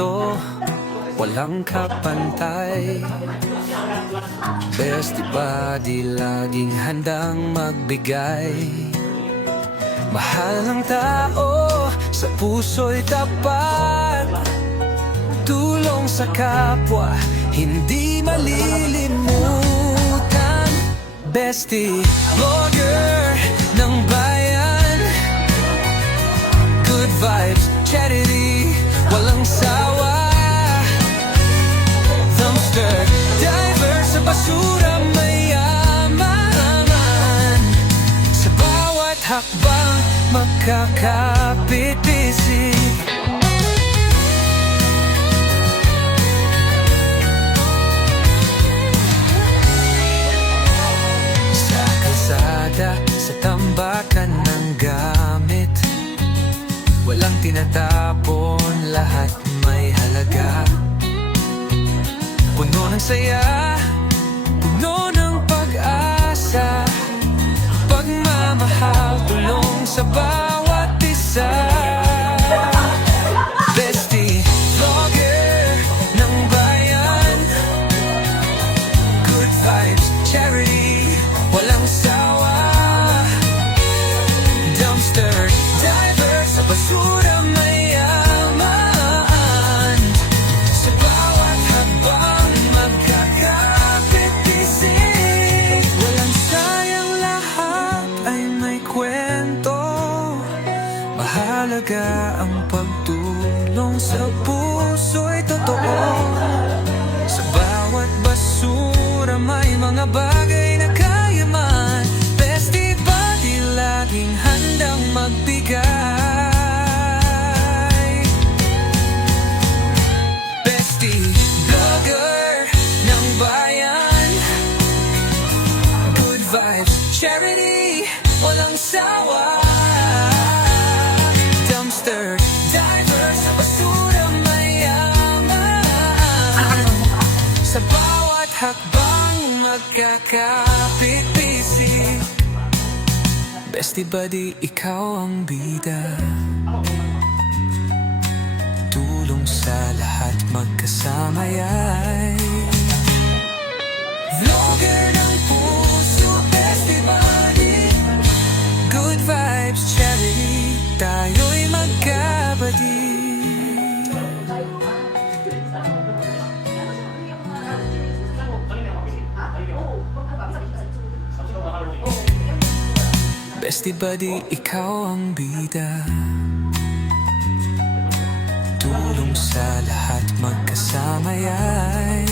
kwento, walang kapantay. Bestie buddy, laging handang magbigay. Mahal ng tao, sa puso'y tapat. Tulong sa kapwa, hindi malilimutan. Bestie, vlogger ng bayan. Good vibes, charity, walang sawa. Dumpster diver, sa basura mayaman. Sa bawat hakbang, magkakapit-isip. Sa kalsada, sa tambakan ng gamit, walang tinatapon, lahat may halaga. Puno ng saya, puno ng pag-asa, pagmamahal, tulong sa bawat isa. Bestie, vlogger ng bayan. Good vibes, charity, walang sawa. Dumpster diver, sa basura mayaman. Sa bawat habang magkakapit-isip. Walang sayang, lahat ay may kwento. Mahalaga ang pagtulong, sa puso'y totoo. Sa bawat basura may mga bagay na kayaman. Bestie buddy, laging handang magbigay. Bestie, vlogger ng bayan. Good vibes, charity, walang sawa. Dumpster diver, sa basura mayaman. Sa bawat hakbang, magkakapit-isip. Bestie buddy, ikaw ang bida. Tulong sa lahat, magkasama ay vlogger ng puso, bestie buddy. Good vibes, charity, tayo'y magkabati. Bestie buddy, ikaw ang bida. Tulong sa lahat, magkasama ay